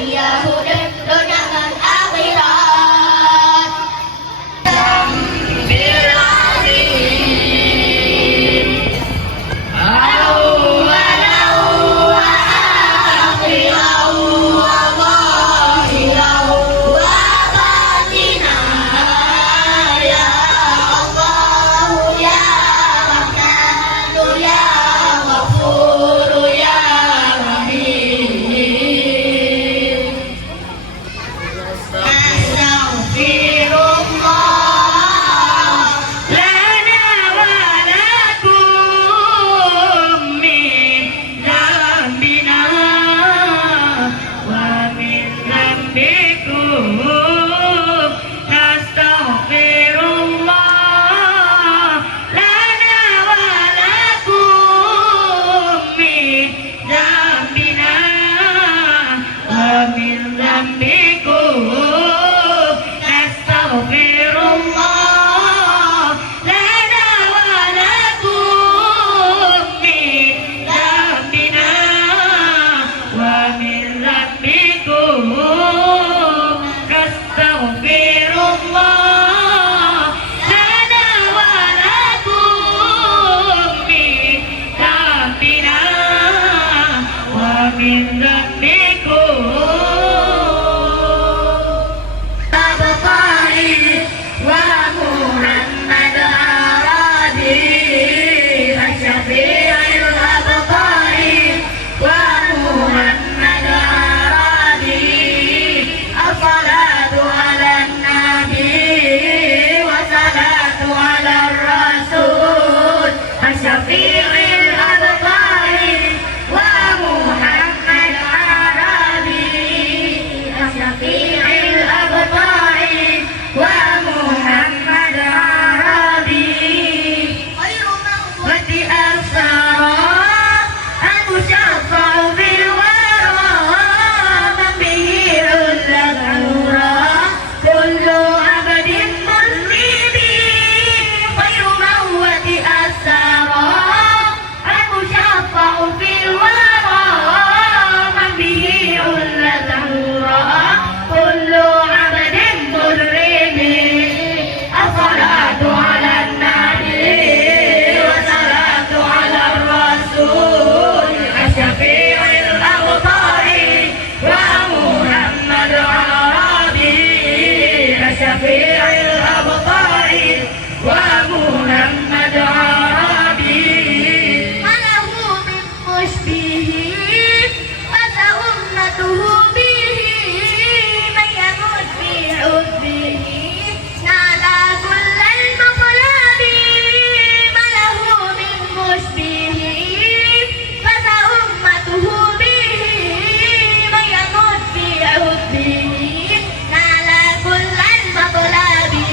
hadiah hudan dunia dan akhirat. Sambil alim awalahu wa akhirahu wa zahirahu wa batinahu ya Allah ya Rahmanu ya Ghafuru ya Rahim. Astaghfirullah lana wa lakum min dzambina wa min dzambikum. Astaghfirullah lana wa lakum min dzambina wa min dzambikum. Astaghfirullah lana wa lakum min dzambina wa min dzambikum. Astaghfirullah lana wa lakum min dzambina wa min dzambikum. Abqari wa Muhammad Arabi Asyafi'il Abqari wa Muhammad Arabi. As-salatu ala nabi wa salatu ala rasul Asyafi'il Abqari wa Muhammad Arabi. Asyafi'il Abqari wa Muhammad Arabi. Khairu mawati asara aku syafa'u bil wara man bihi ulladura kullu abadin muslimin. Khairu mawati asara aku syafa'u bil wara man bihi ulladura kullu abadin muslimin. As-salatu ala nabi wa salatu ala rasul Asyafi'il Abqari wa Muhammad Arabi. Asyafi'il Abqari wa Muhammad Arabi. Malahu min mushbihi fasa ummatuhu bihi man yamut fi hubbihi nala kullal maqlabi. Malahu min mushbihi fasa ummatuhu bihi man yamut fi hubbihi nala kullal maqlabi.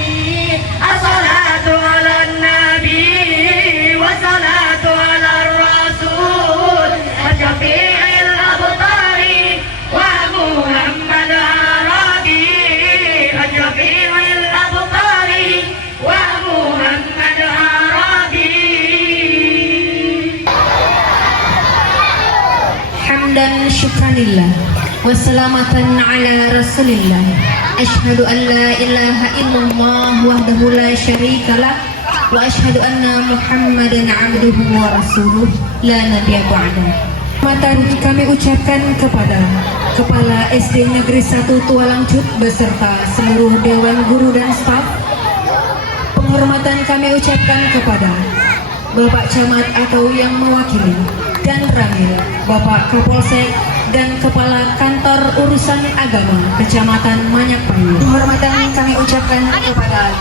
As-salatu ala nabi wa salatu ala rasul Asyafi'il Abqari wa Muhammad Arabi. Asyafi'il Abqari wa Muhammad Arabi. Hamdan syukranillah wassalamatan ala rasulillah. Ashhadu an la ilaha illallah wahdahu la syarikalah wa ashhadu anna muhammadan abduhu wa rasuluh la nabiyya ba'dah. Matan kami ucapkan kepada Kepala SD Negeri 1 Tualangcut beserta seluruh Dewan Guru dan staf. Penghormatan kami ucapkan kepada Bapak Camat atau yang mewakili dan Ramil, Bapak Kapolsek dan Kepala Kantor Urusan Agama Kecamatan Manyakpayu. Penghormatan kami ucapkan kepada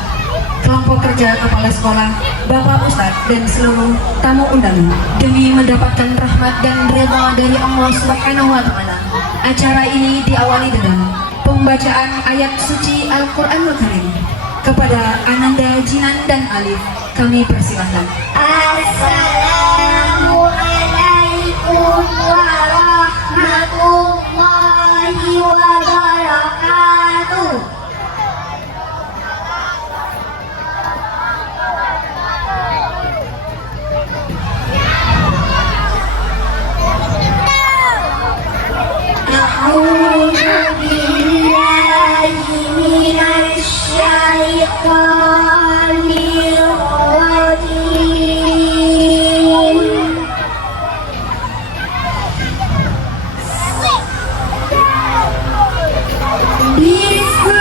kelompok kerja kepala sekolah, Bapak Ustadz dan seluruh tamu undangan. Demi mendapatkan rahmat dan ridha dari Allah Subhanahu wa Ta'ala, acara ini diawali dengan pembacaan ayat suci Al-Quranul Karim. Kepada Ananda, Jinan dan Alif kami persilahkan. Assalamualaikum warahmatullahi wabarakatuh. Nahnu الشيطان الرجيم بسم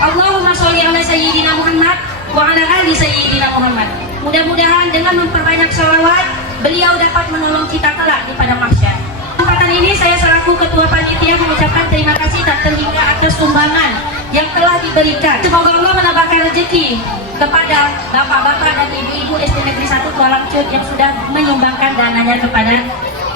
Allahumma sholli ala sayyidina Muhammad wa ala ali sayyidina Muhammad. Mudah-mudahan dengan memperbanyak sholawat, beliau dapat menolong kita kelak di padang mahsyar. Kesempatan ini saya selaku ketua panitia mengucapkan terima kasih tak terhingga atas sumbangan yang telah diberikan. Semoga Allah menambahkan rezeki kepada bapak-bapak dan ibu-ibu SD Negeri 1 Kuala Cut yang sudah menyumbangkan dananya kepada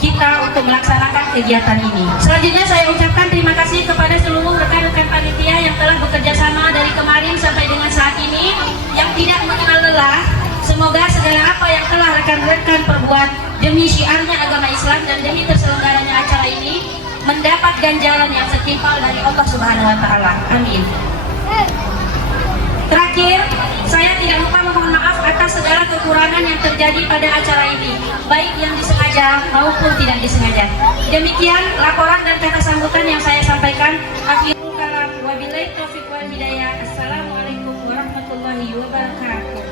kita untuk melaksanakan kegiatan ini. Selanjutnya saya ucapkan terima kasih kepada seluruh rekan-rekan panitia yang telah bekerja sama dari kemarin sampai dengan saat ini, yang tidak mengenal lelah. Semoga segala apa yang telah rekan-rekan perbuat demi syiarnya agama Islam dan demi terselenggaranya acara ini mendapat ganjaran yang setimpal dari Allah Subhanahu wa taala. Amin. Terakhir, saya tidak lupa memohon maaf atas segala kekurangan yang terjadi pada acara ini, baik yang disengaja maupun tidak disengaja. Demikian laporan dan kata sambutan yang saya sampaikan. Akhirul kalam, wabillahi taufiq wal hidayah. Assalamualaikum warahmatullahi wabarakatuh.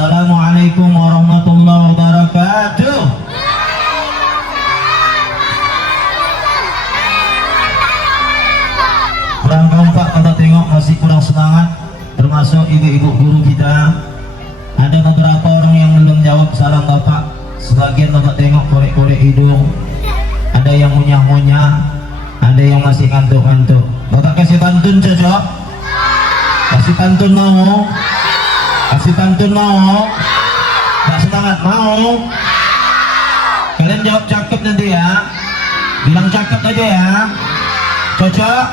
Assalamualaikum warahmatullahi wabarakatuh. Kurang kompak kita tengok, masih kurang semangat, termasuk ibu-ibu guru kita. Ada beberapa orang yang belum jawab salam bapak. Sebagian bapak tengok korek-korek hidung, ada yang ngunyah-ngunyah, ada yang masih ngantuk-ngantuk. Bapak kasih pantun cocok? Kasih pantun mau? Kasih pantun mau? Gak semangat mau? Kalian jawab cakep nanti ya. Bilang cakep aja ya. Cocok?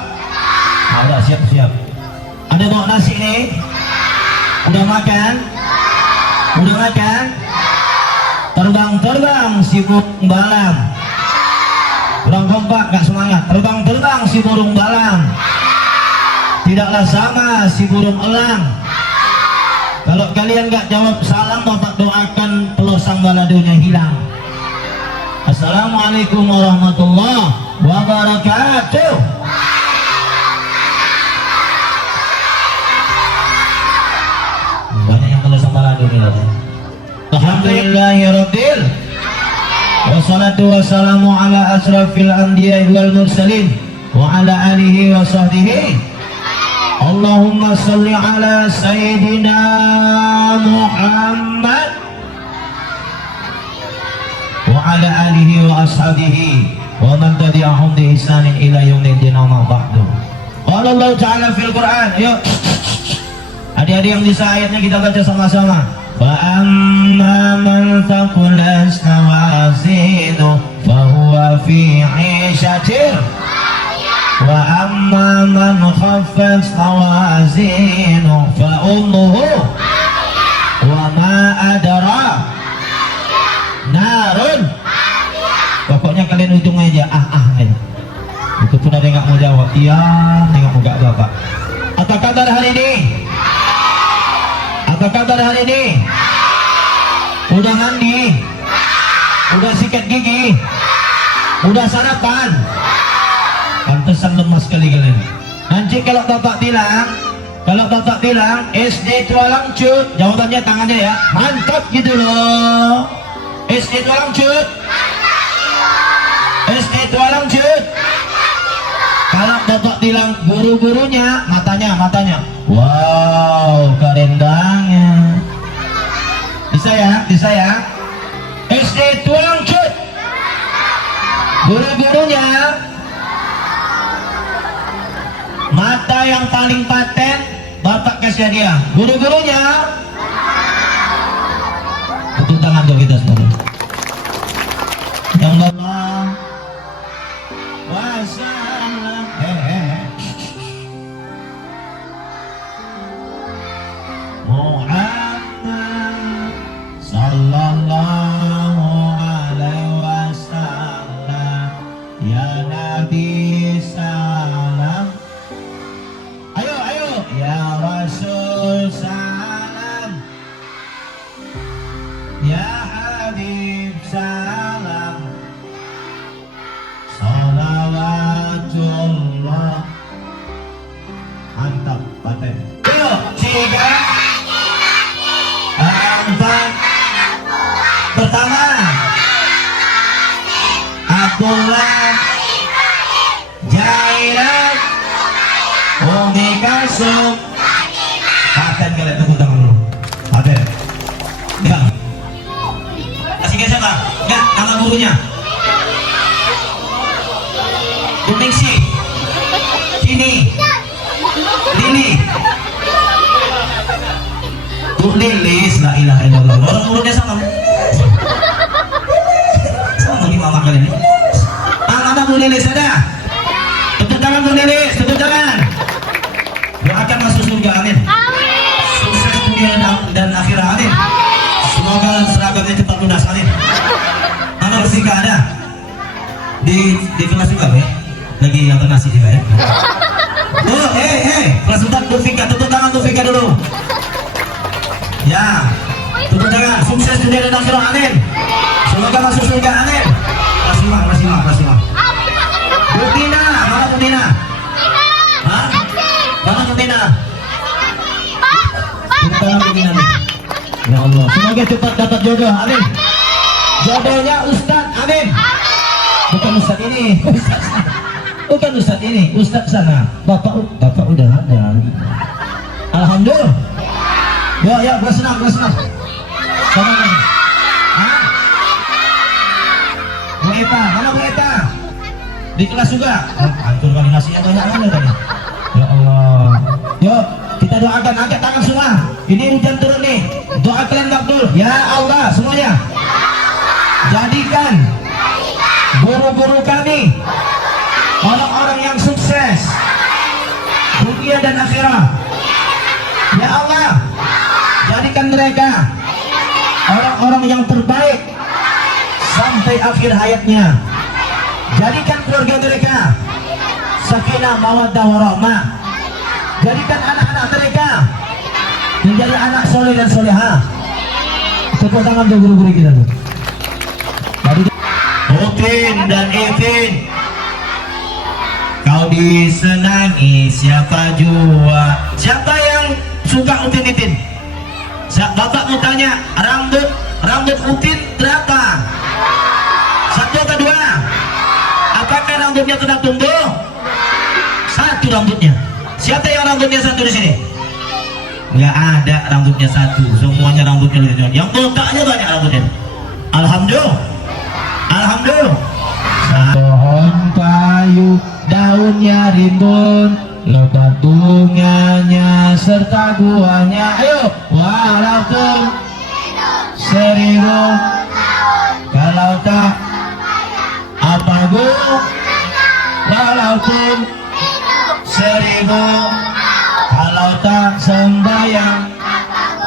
Nah, udah siap-siap. Ada bawa nasi nih? Udah makan? Udah makan? Terbang-terbang si burung balang. Kurang kompak, gak semangat. Terbang-terbang si burung balang, tidaklah sama si burung elang. Kalau kalian gak jawab salam, bapak doakan telur sang baladonya hilang. Assalamualaikum warahmatullahi wabarakatuh. Banyak yang telur sang balado nih. Alhamdulillahirabbil wassalatu wassalamu ala asrafil anbiya'i wal mursalin wa ala alihi wa sahbihi. Allahumma salli ala sayyidina Muhammad wa ala alihi wa ashabihi wa man tabi'ahum bi ihsanin ila yaumil din amma ba'du. Qala Allah Ta'ala fil Quran. Yuk adik-adik yang bisa ayatnya kita baca sama-sama. فَأَمَّا مَنْ ثَقُلَتْ مَوَازِينُهُ فَهُوَ فِي عِيشَةٍ وَأَمَّا مَنْ خَفَّتْ مَوَازِينُهُ فَأُمُّهُ وَمَا أَدْرَاكَ نَارٌ. Pokoknya kalian hitung aja aja. Itu pun ada yang nggak mau jawab. Iya, nggak mau gak jawab. Apa kabar hari ini? Apa kabar hari ini? Udah mandi? Udah sikat gigi? Udah sarapan? Pantesan lemas sekali kalian. Nanti kalau bapak bilang SD Tualang Cut, jawabannya tangannya ya, mantap gitu loh. SD Tualang Cut, SD Tualang Cut. Kalau bapak bilang guru-gurunya, matanya, wow, kerendangnya. Bisa ya. SD Tualang Cut, guru-gurunya, mata yang paling paten, bapak kasih dia. Guru-gurunya, tepuk tangan untuk kita semua. Yang bapak wassalam. Muhammad sallallahu alaihi wasallam, ya Nabi salam. Ayo ya Rasul salam, ya Habib salam. Salawatullah. Mantap, paten. Ayo, 3 4. Pertama Abdullah, Jairan, Umi Kasum. Paten kalian, tepuk tangan dulu. Paten. Enggak. Kasih gesek lah. Enggak, nama gurunya. Kuningsi, Kini, Lili, Bu Lilis, la ilaha illallah. Orang urutnya sama nih mama kalian ini. Mana Bu Lilis ada? Tepuk tangan Bu Lilis, tepuk tangan. Doakan masuk surga, amin. Sukses dunia dan akhirat, amin. Semoga seragamnya cepat lunas, amin. Mana Rusika ada? Di kelas juga ya? Lagi apa nasi juga ya? Oh, kelas 4 Tufika, tepuk tangan Tufika dulu. Ya, tepuk tangan. Sukses dunia dan akhirat, amin. Semoga masuk surga, amin. Kelas 5. Butina, mana Butina? Hah? Mana Butina? Tepuk tangan Butina nih. Ya Allah. Semoga cepat dapat jodoh. Amin. Jodohnya Ustadz. Amin. Bukan Ustadz ini. Bukan Ustadz ini. Ustadz sana. Bapak udah ada. Alhamdulillah. Ya, bersenang. Sama lagi. Hah? Bu Eta, mana Bu Eta? Di kelas juga. Antum kali nasinya banyak mana tadi? Ya Allah. Yuk, kita doakan, angkat tangan semua. Ini hujan turun nih. Doa kalian makbul. Ya Allah, semuanya. Jadikan guru-guru kami orang-orang yang sukses dunia dan akhirat. Ya Allah, jadikan mereka orang-orang yang terbaik sampai akhir hayatnya. Jadikan keluarga mereka sakinah mawaddah warahmah. Jadikan anak-anak mereka menjadi anak soleh dan solehah. Tepuk tangan untuk guru-guru kita tuh. Upin dan Ipin, kau disenangi siapa jua? Siapa yang suka Upin Ipin? Bapak mau tanya, rambut Upin berapa? Satu atau dua? Apakah rambutnya sudah tumbuh? Satu rambutnya. Siapa yang rambutnya satu di sini? Nggak ada rambutnya satu, semuanya rambutnya lucu. Yang botaknya banyak rambutnya. Alhamdulillah. Pohon kayu daunnya rimbun, lebat bunganya serta buahnya. Ayo, walaupun seribu kalau tak apa gunung, walaupun seribu kalau tak sembahyang.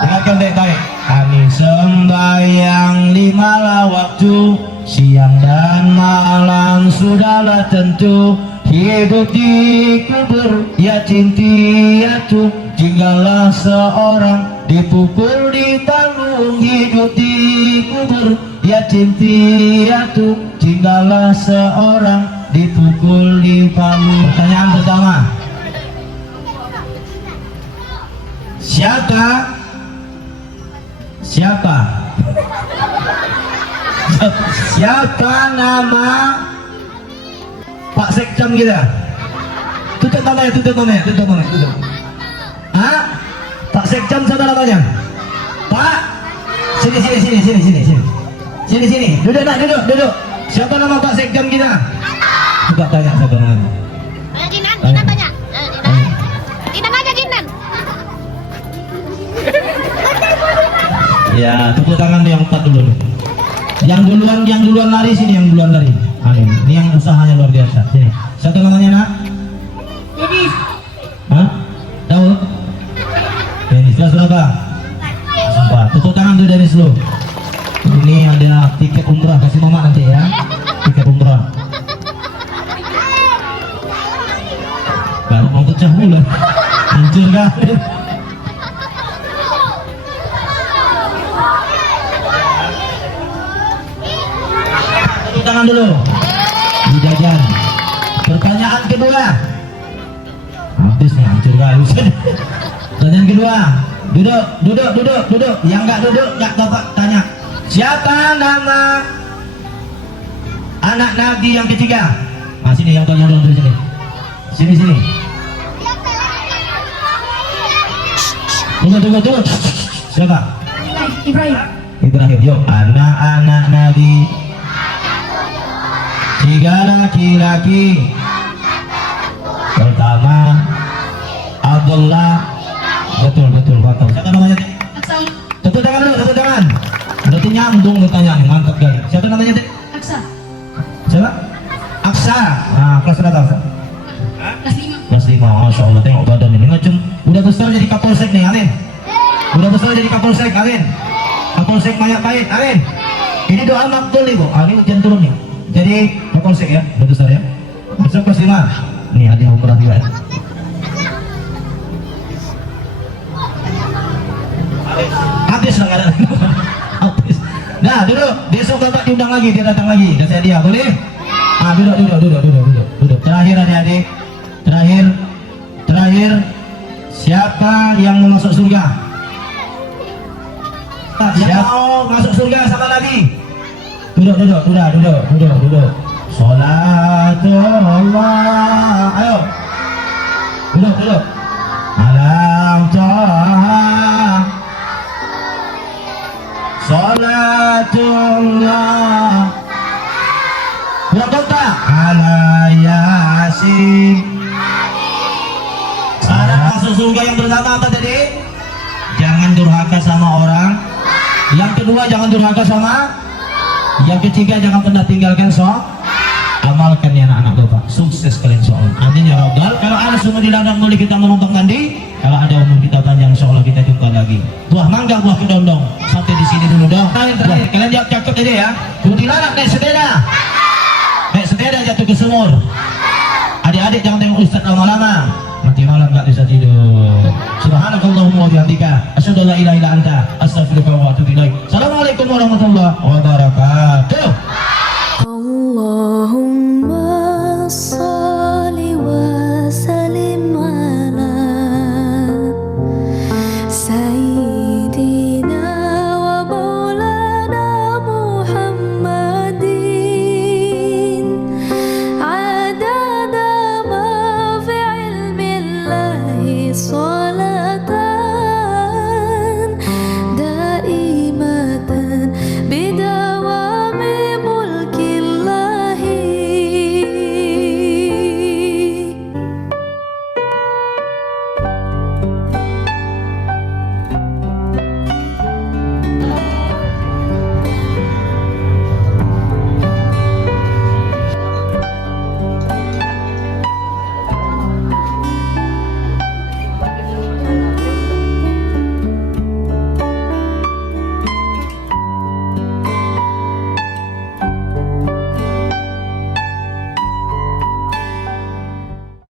Dengarkan baik-baik. Kami sembahyang 5 waktu, siang dan malam sudahlah tentu. Hidup di kubur yatim piatu, tinggallah seorang dipukul di panggung. Hidup di kubur yatim piatu, tinggallah seorang dipukul di panggung. Pertanyaan pertama, siapa nama Pak Sekcam kita? Tutup namanya. Hah? Pak Sekcam siapa namanya? Pak, sini. Duduk. Siapa nama Pak Sekcam kita? Coba tanya siapa namanya? Jinan tanya. Jinan aja Jinan. Ya, tepuk tangan yang 4 dulu. Yang duluan lari sini, yang duluan lari. Amin. Ini yang usahanya luar biasa. Sini. Satu namanya nak? Denis. Hah? Tahu? Denis. Kelas berapa? Sumpah. Tepuk tangan dulu Denis lu. Ini ada tiket umrah, kasih mama nanti ya. Tiket umrah. Baru mau pecah bulan. Hancur kan? Tangan dulu dijajan. Pertanyaan kedua, habis nih, hancur kali. Pertanyaan kedua, duduk. Yang nggak duduk nggak bapak tanya, siapa nama anak Nabi yang ketiga? Nah sini, yang tolong dari sini. Sini. Tunggu. Siapa? Ibrahim. Yuk, anak-anak Nabi 3 laki-laki. Pertama Abdullah. Betul. Siapa namanya? Tepuk tangan dulu, tepuk tangan. Berarti nyambung pertanyaan, mantap kali. Siapa namanya tadi? Aksa. Siapa? Aksa. Nah, kelas berapa? Kelas 5. Masya Allah, tengok badan ini ngacung. Udah besar jadi Kapolsek nih, amin. Kapolsek Mayapahit, amin. Ini doa makbul nih, Bu. Ini hujan turun nih. Jadi Kapolsek ya, udah besar ya. Besok kelas 5. Nih hadiah umrah juga. Habis lah kadang. Habis. Nah, duduk. Besok bapak diundang lagi, dia datang lagi. Dan saya dia, boleh? Ah, duduk. Terakhir adik-adik. Terakhir. Siapa yang mau masuk surga? Siapa mau masuk surga sama Nabi? Duduk. Salatullah. Ayo. Duduk. Alam Taha. Salatullah. Betul tak? Ala Yasin. Syarat masuk surga yang pertama apa tadi? Jangan durhaka sama orang. Yang kedua jangan durhaka sama. Yang ketiga jangan pernah tinggalkan amalkan ya anak-anak Bapak. Sukses kalian soal. Amin ya Rabbal. Kalau ada semua di ladang boleh kita menumpang mandi. Kalau ada umur kita panjang, insya Allah kita jumpa lagi. Buah mangga, buah kedondong. Sampai di sini dulu dong. Terakhir. Kalian jawab cakep aja ya. Kuntilanak naik sepeda. Naik sepeda jatuh ke sumur. Adik-adik jangan tengok Ustaz lama-lama. Nanti malam gak bisa tidur. Subhanakallahumma wa bihamdika asyhadu an la ilaha illa anta astaghfiruka wa atubu ilaik. Assalamualaikum warahmatullahi wabarakatuh.